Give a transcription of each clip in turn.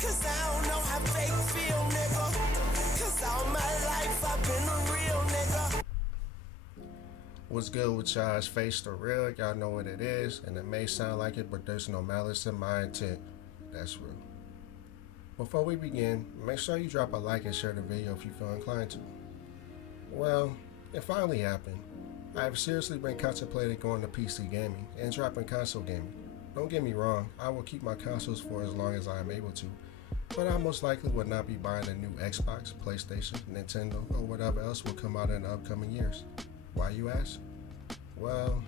Cause I don't know how fake feel, nigga. Cause all my life I've been a real nigga. What's good with y'all? It's Face the Real. Y'all know what it is, and it may sound like it, but there's no malice in my intent. That's real. Before we begin, make sure you drop a like and share the video if you feel inclined to. Well, it finally happened. I have seriously been contemplating going to PC gaming and dropping console gaming. Don't get me wrong, I will keep my consoles for as long as I am able to, but I most likely would not be buying a new Xbox, PlayStation, Nintendo, or whatever else will come out in the upcoming years. Why, you ask? Well,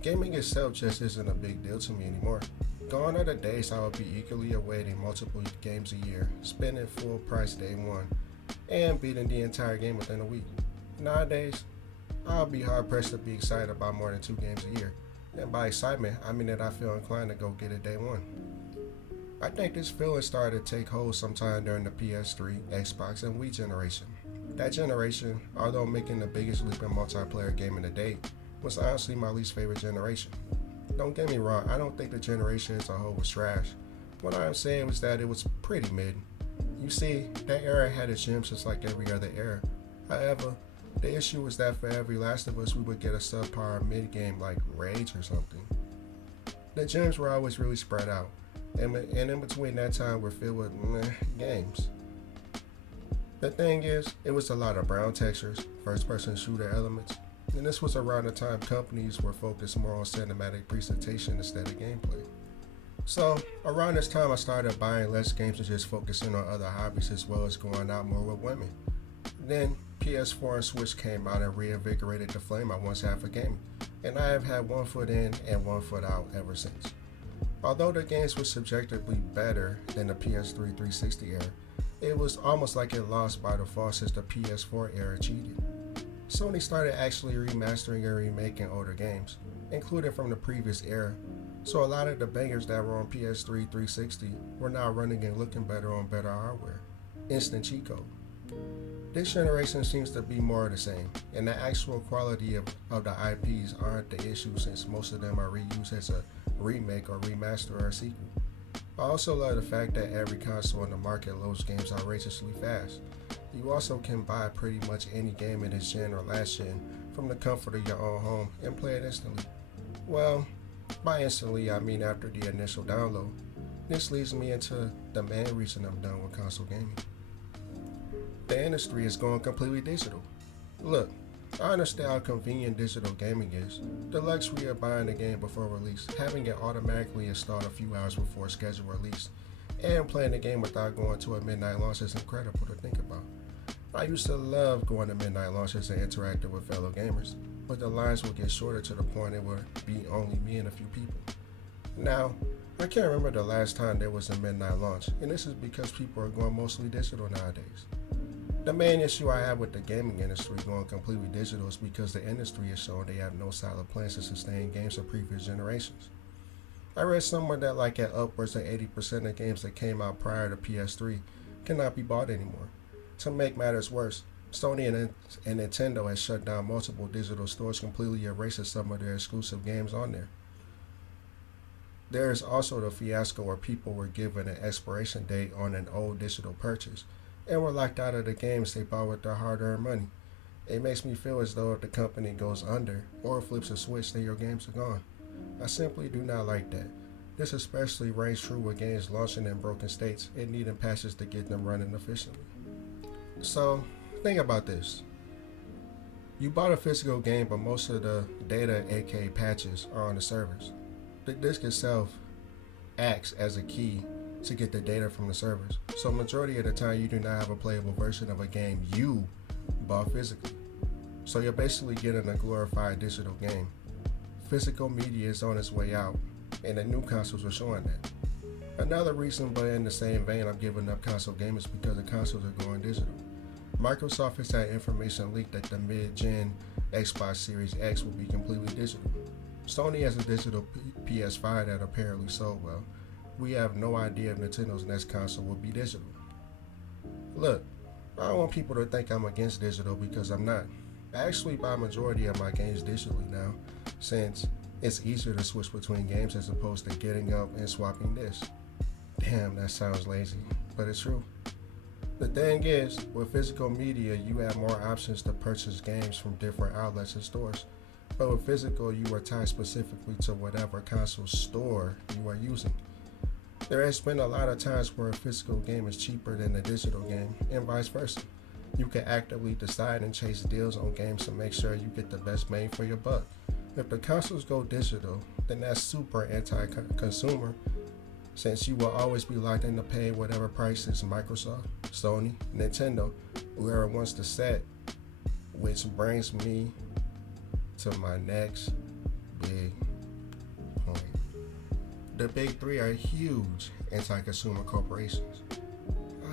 gaming itself just isn't a big deal to me anymore. Gone are the days I would be eagerly awaiting multiple games a year, spending full price day one, and beating the entire game within a week. Nowadays, I'll be hard pressed to be excited about more than 2 games a year. And by excitement, I mean that I feel inclined to go get it day one. I think this feeling started to take hold sometime during the PS3, Xbox, and Wii generation. That generation, although making the biggest leap in multiplayer gaming to date, was honestly my least favorite generation. Don't get me wrong, I don't think the generation as a whole was trash. What I'm saying was that it was pretty mid. You see, that era had its gems just like every other era. However, the issue was that for every Last of Us we would get a subpar mid-game like Rage or something. The gems were always really spread out, and in between that time were filled with games. The thing is, it was a lot of brown textures, first-person shooter elements, and this was around the time companies were focused more on cinematic presentation instead of gameplay. So, around this time I started buying less games and just focusing on other hobbies as well as going out more with women. Then, PS4 and Switch came out and reinvigorated the flame I once had for gaming, and I have had one foot in and one foot out ever since. Although the games were subjectively better than the PS3 360 era, it was almost like it lost by default since the PS4 era cheated. Sony started actually remastering and remaking older games, including from the previous era, so a lot of the bangers that were on PS3 360 were now running and looking better on better hardware. Instant cheat code. This generation seems to be more of the same, and the actual quality of the IPs aren't the issue since most of them are reused as a remake or remaster or a sequel. I also love the fact that every console in the market loads games outrageously fast. You also can buy pretty much any game in this gen or last gen from the comfort of your own home and play it instantly. Well, by instantly I mean after the initial download. This leads me into the main reason I'm done with console gaming. The industry is going completely digital. Look, I understand how convenient digital gaming is. The luxury of buying a game before release, having it automatically installed a few hours before scheduled release, and playing the game without going to a midnight launch is incredible to think about. I used to love going to midnight launches and interacting with fellow gamers, but the lines would get shorter to the point it would be only me and a few people. Now, I can't remember the last time there was a midnight launch, and this is because people are going mostly digital nowadays. The main issue I have with the gaming industry going completely digital is because the industry is showing they have no solid plans to sustain games of previous generations. I read somewhere that like at upwards of 80% of games that came out prior to PS3 cannot be bought anymore. To make matters worse, Sony and Nintendo has shut down multiple digital stores, completely erasing some of their exclusive games on there. There is also the fiasco where people were given an expiration date on an old digital purchase and were locked out of the games they bought with their hard-earned money. It makes me feel as though if the company goes under or flips a switch, then your games are gone. I simply do not like that. This especially rings true with games launching in broken states and needing patches to get them running efficiently. So, think about this. You bought a physical game, but most of the data, aka patches, are on the servers. The disk itself acts as a key to get the data from the servers. So majority of the time you do not have a playable version of a game you bought physically. So you're basically getting a glorified digital game. Physical media is on its way out, and the new consoles are showing that. Another reason, but in the same vein, I'm giving up console gaming is because the consoles are going digital. Microsoft has had information leaked that the mid-gen Xbox Series X will be completely digital. Sony has a digital PS5 that apparently sold well. We have no idea if Nintendo's next console will be digital. Look, I don't want people to think I'm against digital because I'm not. I actually buy a majority of my games digitally now, since it's easier to switch between games as opposed to getting up and swapping discs. Damn, that sounds lazy, but it's true. The thing is, with physical media, you have more options to purchase games from different outlets and stores. But with physical, you are tied specifically to whatever console store you are using. There has been a lot of times where a physical game is cheaper than a digital game, and vice versa. You can actively decide and chase deals on games to make sure you get the best bang for your buck. If the consoles go digital, then that's super anti-consumer, since you will always be locked into paying whatever prices Microsoft, Sony, Nintendo, whoever wants to set, which brings me to my next big point. The big three are huge anti-consumer corporations.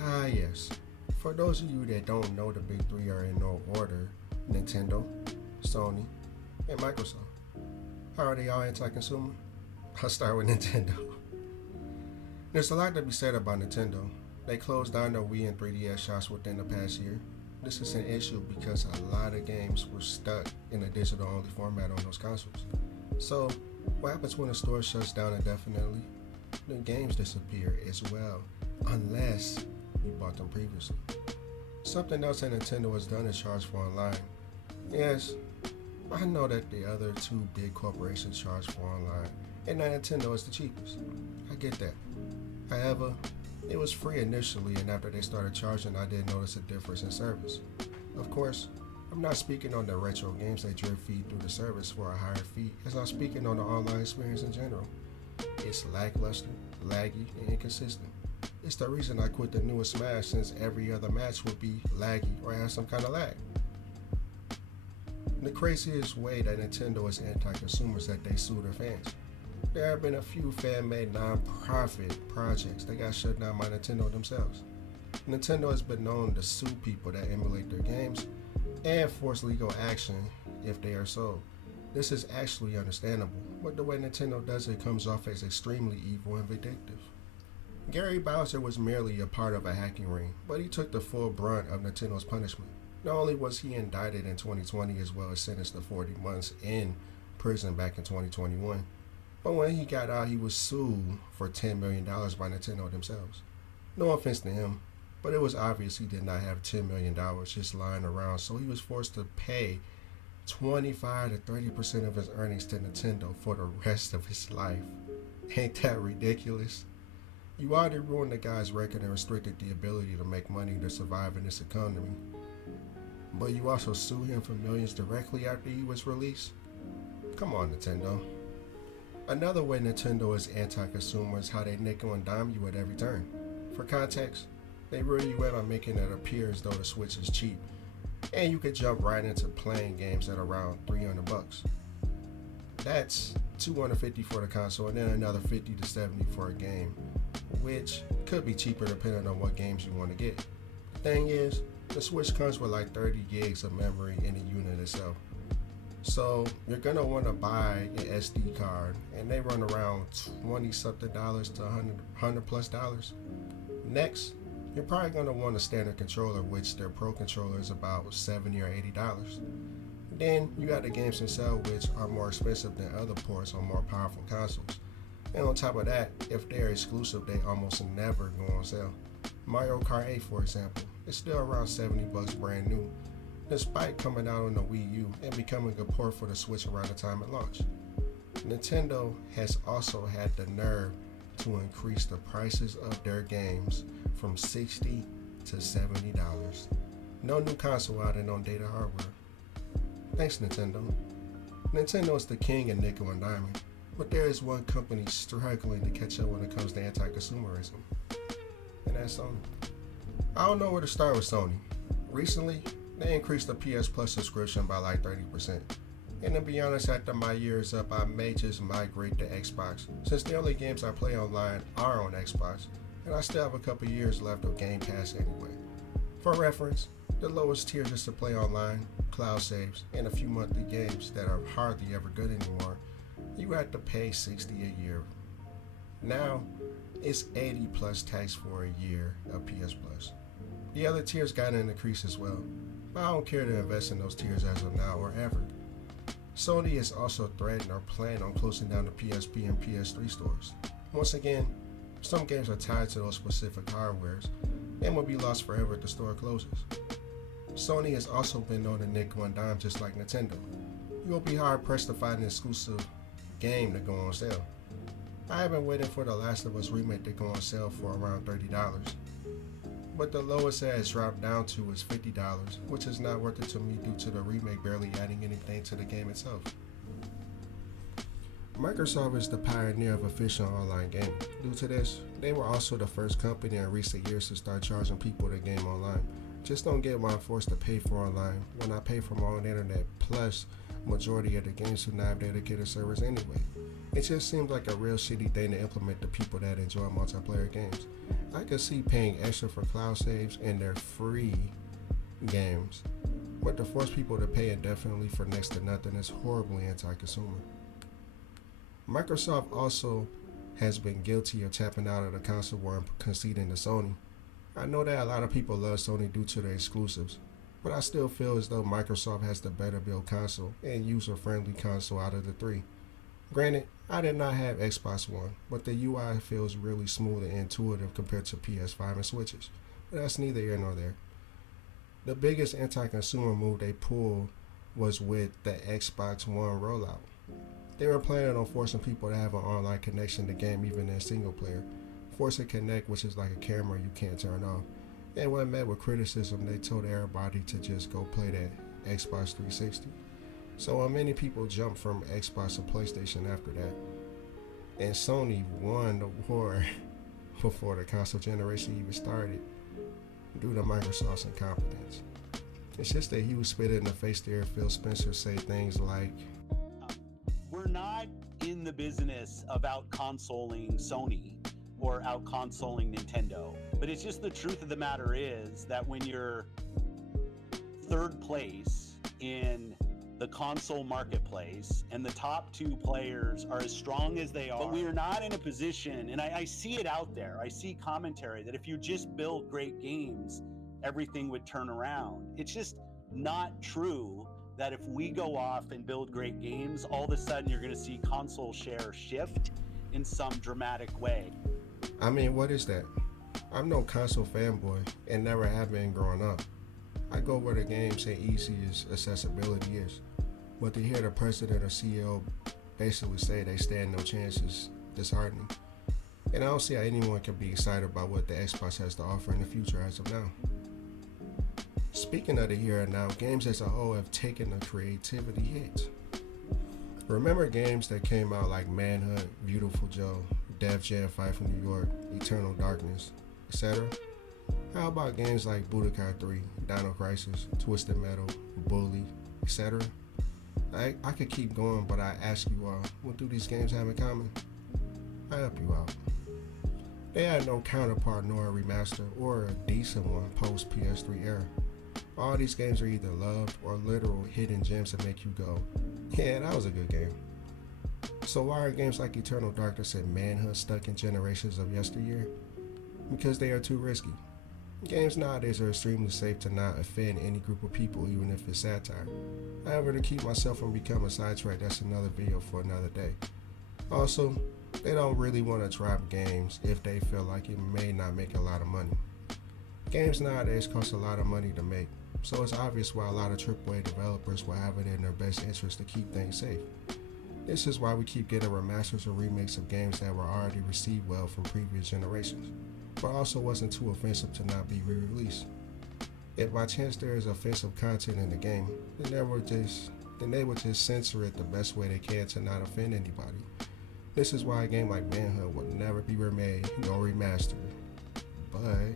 Ah yes, for those of you that don't know, the big three are in no order: Nintendo, Sony, and Microsoft. How are they all anti-consumer? I'll start with Nintendo. There's a lot to be said about Nintendo. They closed down their Wii and 3DS shops within the past year. This is an issue because a lot of games were stuck in a digital-only format on those consoles. So, what happens when a store shuts down indefinitely? The games disappear as well, unless you bought them previously. Something else that Nintendo has done is charge for online. Yes, I know that the other two big corporations charge for online, and that Nintendo is the cheapest. I get that. However, it was free initially, and after they started charging, I did notice a difference in service. Of course, I'm not speaking on the retro games that drip feed through the service for a higher fee, as I'm speaking on the online experience in general. It's lackluster, laggy, and inconsistent. It's the reason I quit the newest Smash, since every other match would be laggy or have some kind of lag. The craziest way that Nintendo is anti-consumer is that they sue their fans. There have been a few fan-made non-profit projects that got shut down by Nintendo themselves. Nintendo has been known to sue people that emulate their games and force legal action if they are sold. This is actually understandable, but the way Nintendo does it comes off as extremely evil and vindictive. Gary Bowser was merely a part of a hacking ring, but he took the full brunt of Nintendo's punishment. Not only was he indicted in 2020 as well as sentenced to 40 months in prison back in 2021, but when he got out, he was sued for $10 million by Nintendo themselves. No offense to him, but it was obvious he did not have $10 million just lying around, so he was forced to pay 25 to 30% of his earnings to Nintendo for the rest of his life. Ain't that ridiculous? You already ruined the guy's record and restricted the ability to make money to survive in this economy. But you also sue him for millions directly after he was released? Come on, Nintendo. Another way Nintendo is anti-consumer is how they nickel and dime you at every turn. For context, they reel you in by making it appear as though the Switch is cheap, and you could jump right into playing games at around $300. That's $250 for the console and then another $50 to $70 for a game, which could be cheaper depending on what games you want to get. The thing is, the Switch comes with like 30 gigs of memory in the unit itself. So you're gonna want to buy an SD card, and they run around $20 something to $100 plus. Next, you're probably gonna want a standard controller, which their Pro controller is about $70 or $80. Then you got the games themselves, which are more expensive than other ports on more powerful consoles. And on top of that, if they're exclusive, they almost never go on sale. Mario Kart 8, for example, is still around $70 brand new, despite coming out on the Wii U and becoming a port for the Switch around the time it launched. Nintendo has also had the nerve to increase the prices of their games from $60 to $70. No new console out and on data hardware. Thanks, Nintendo. Nintendo is the king of nickel and diamond, but there is one company struggling to catch up when it comes to anti-consumerism, and that's Sony. I don't know where to start with Sony. Recently, they increased the PS Plus subscription by like 30%. And to be honest, after my year is up, I may just migrate to Xbox, since the only games I play online are on Xbox, and I still have a couple years left of Game Pass anyway. For reference, the lowest tier just to play online, cloud saves, and a few monthly games that are hardly ever good anymore, you have to pay $60 a year. Now, it's $80 plus tax for a year of PS Plus. The other tiers got an increase as well, but I don't care to invest in those tiers as of now or ever. Sony is also threatening or planning on closing down the PSP and PS3 stores. Once again, Some games are tied to those specific hardwares and will be lost forever if the store closes. Sony has also been known to nick one dime just like Nintendo. You'll be hard pressed to find an exclusive game to go on sale. I have been waiting for The Last of Us remake to go on sale for around $30, but the lowest it has dropped down to is $50, which is not worth it to me due to the remake barely adding anything to the game itself. Microsoft is the pioneer of official online gaming. Due to this, they were also the first company in recent years to start charging people to game online. Just don't get why I'm forced to pay for online when I pay for my own internet, plus majority of the games do not have dedicated servers anyway. It just seems like a real shitty thing to implement to people that enjoy multiplayer games. I could see paying extra for cloud saves and their free games, but to force people to pay indefinitely for next to nothing is horribly anti-consumer. Microsoft also has been guilty of tapping out of the console war and conceding to Sony. I know that a lot of people love Sony due to their exclusives, but I still feel as though Microsoft has the better built console and user-friendly console out of the three. Granted, I did not have Xbox One, but the UI feels really smooth and intuitive compared to PS5 and Switches, but that's neither here nor there. The biggest anti-consumer move they pulled was with the Xbox One rollout. They were planning on forcing people to have an online connection to game even in single player. Forcing Connect, which is like a camera you can't turn off. And when met with criticism, they told everybody to just go play that Xbox 360. So many people jumped from Xbox to PlayStation after that. And Sony won the war before the console generation even started due to Microsoft's incompetence. It's just that he was spit in the face to hear Phil Spencer say things like, we're not in the business of out-consoling Sony or out-consoling Nintendo, but it's just the truth of the matter is that when you're third place in the console marketplace and the top two players are as strong as they are, but we are not in a position, and I see it out there, I see commentary that if you just build great games, everything would turn around. It's just not true that if we go off and build great games, all of a sudden you're going to see console share shift in some dramatic way. I mean, what is that? I'm no console fanboy and never have been growing up. I go where the game's as easy as accessibility is. But to hear the president or CEO basically say they stand no chance is disheartening. And I don't see how anyone can be excited about what the Xbox has to offer in the future as of now. Speaking of the here and now, games as a whole have taken a creativity hit. Remember games that came out like Manhunt, Beautiful Joe, Def Jam Fight from New York, Eternal Darkness, etc.? How about games like Budokai 3, Dino Crisis, Twisted Metal, Bully, etc.? I could keep going, but I ask you all, what do these games have in common? I help you out. They had no counterpart nor a remaster or a decent one post PS3 era. All these games are either loved or literal hidden gems that make you go, yeah, that was a good game. So why are games like Eternal Darkness and Manhunt stuck in generations of yesteryear? Because they are too risky. Games nowadays are extremely safe to not offend any group of people, even if it's satire. However, to keep myself from becoming sidetracked, that's another video for another day. Also, they don't really want to drop games if they feel like it may not make a lot of money. Games nowadays cost a lot of money to make, so it's obvious why a lot of AAA developers will have it in their best interest to keep things safe. This is why we keep getting remasters or remakes of games that were already received well from previous generations, but also wasn't too offensive to not be re-released. If by chance there is offensive content in the game, then they would just censor it the best way they can to not offend anybody. This is why a game like Manhunt would never be remade nor remastered. But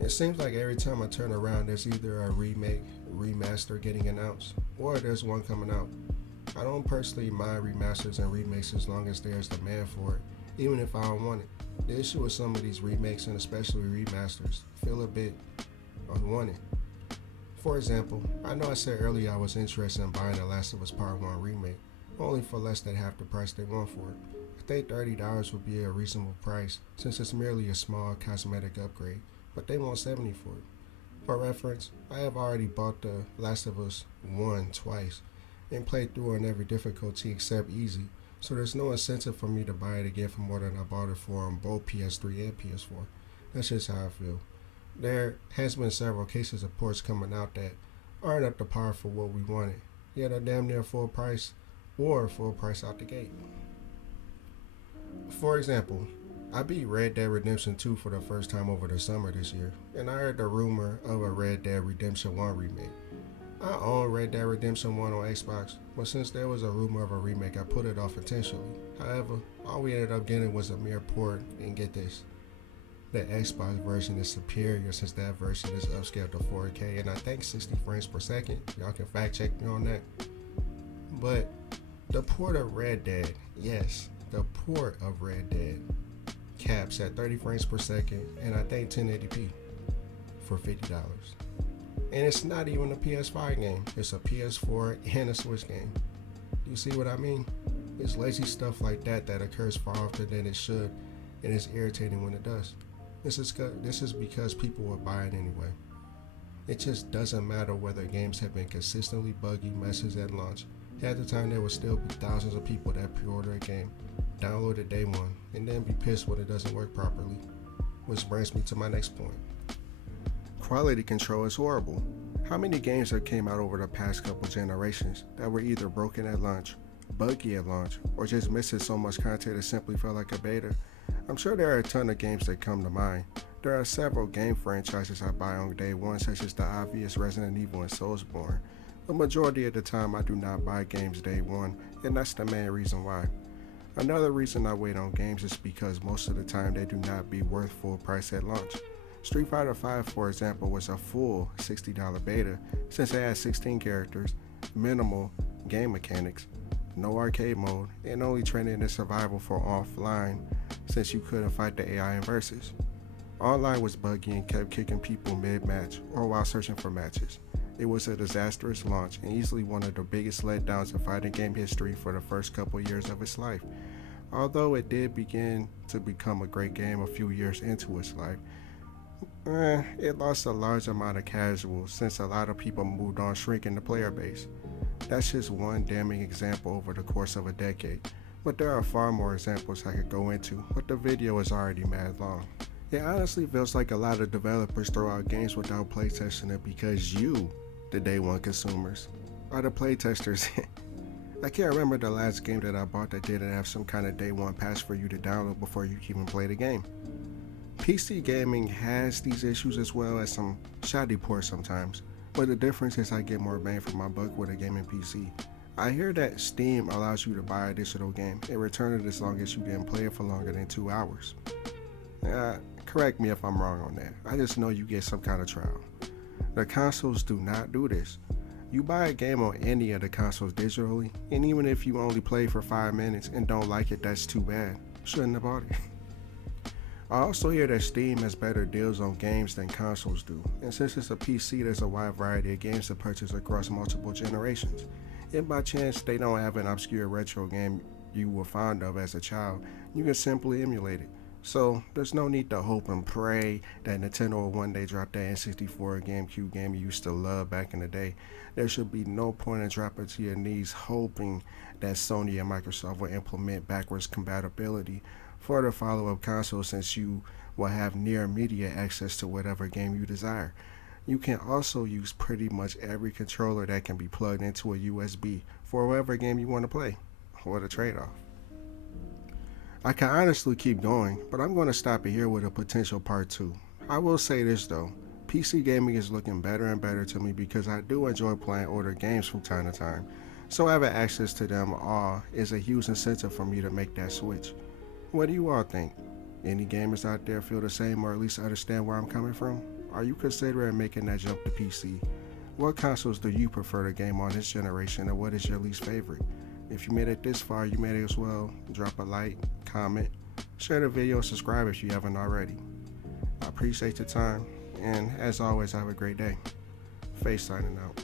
it seems like every time I turn around, there's either a remake, remaster getting announced, or there's one coming out. I don't personally mind remasters and remakes as long as there's demand for it, even if I don't want it. The issue with some of these remakes, and especially remasters, feel a bit unwanted. For example, I know I said earlier I was interested in buying The Last of Us Part 1 remake, only for less than half the price they want for it. I think $30 would be a reasonable price since it's merely a small cosmetic upgrade, but they want $70 for it. For reference, I have already bought The Last of Us 1 twice and played through on every difficulty except easy, So there's no incentive for me to buy it again for more than I bought it for on both PS3 and PS4. That's just how I feel. There has been several cases of ports coming out that aren't up to par for what we wanted, yet are damn near full price or full price out the gate. For example, I beat Red Dead Redemption 2 for the first time over the summer this year, and I heard the rumor of a Red Dead Redemption 1 remake. I own Red Dead Redemption 1 on Xbox, but since there was a rumor of a remake, I put it off intentionally. However, all we ended up getting was a mere port, and get this, the Xbox version is superior since that version is upscaled to 4K and I think 60 frames per second. Y'all can fact check me on that. But the port of Red Dead, yes, the port of Red Dead caps at 30 frames per second and I think 1080p for $50. And it's not even a PS5 game, it's a PS4 and a Switch game. You see what I mean? It's lazy stuff like that that occurs far often than it should, and it's irritating when it does. This is because people will buy it anyway. It just doesn't matter whether games have been consistently buggy messes at launch. Half the time there will still be thousands of people that pre-order a game, download it day one, and then be pissed when it doesn't work properly. Which brings me to my next point. Quality control is horrible. How many games have came out over the past couple generations that were either broken at launch, buggy at launch, or just missing so much content it simply felt like a beta? I'm sure there are a ton of games that come to mind. There are several game franchises I buy on day one, such as the obvious Resident Evil and Soulsborne. The majority of the time I do not buy games day one, and that's the main reason why. Another reason I wait on games is because most of the time they do not be worth full price at launch. Street Fighter V, for example, was a full $60 beta since it had 16 characters, minimal game mechanics, no arcade mode, and only training and survival for offline since you couldn't fight the AI in versus. Online was buggy and kept kicking people mid-match or while searching for matches. It was a disastrous launch and easily one of the biggest letdowns in fighting game history for the first couple years of its life. Although it did begin to become a great game a few years into its life, it lost a large amount of casuals since a lot of people moved on, shrinking the player base. That's just one damning example over the course of a decade, but there are far more examples I could go into, but the video is already mad long. It honestly feels like a lot of developers throw out games without playtesting it because you, the day one consumers, are the playtesters. I can't remember the last game that I bought that didn't have some kind of day one patch for you to download before you even play the game. PC gaming has these issues as well as some shoddy ports sometimes, but the difference is I get more bang for my buck with a gaming PC. I hear that Steam allows you to buy a digital game and return it as long as you didn't play it for longer than 2 hours. Correct me if I'm wrong on that. I just know you get some kind of trial. The consoles do not do this. You buy a game on any of the consoles digitally, and even if you only play for 5 minutes and don't like it, that's too bad. Shouldn't have bought it. I also hear that Steam has better deals on games than consoles do, and since it's a PC, there's a wide variety of games to purchase across multiple generations. If by chance they don't have an obscure retro game you were fond of as a child, you can simply emulate it. So there's no need to hope and pray that Nintendo will one day drop that N64 or GameCube game you used to love back in the day. There should be no point in dropping to your knees hoping that Sony and Microsoft will implement backwards compatibility for the follow-up console, since you will have near immediate access to whatever game you desire. You can also use pretty much every controller that can be plugged into a USB for whatever game you want to play. What a trade-off. I can honestly keep going, but I'm going to stop it here with a potential part 2. I will say this though, PC gaming is looking better and better to me because I do enjoy playing older games from time to time, so having access to them all is a huge incentive for me to make that switch. What do you all think? Any gamers out there feel the same or at least understand where I'm coming from? Are you considering making that jump to PC? What consoles do you prefer to game on this generation, and what is your least favorite? If you made it this far, you made it as well. Drop a like, comment, share the video, subscribe if you haven't already. I appreciate your time, and as always, have a great day. Face signing out.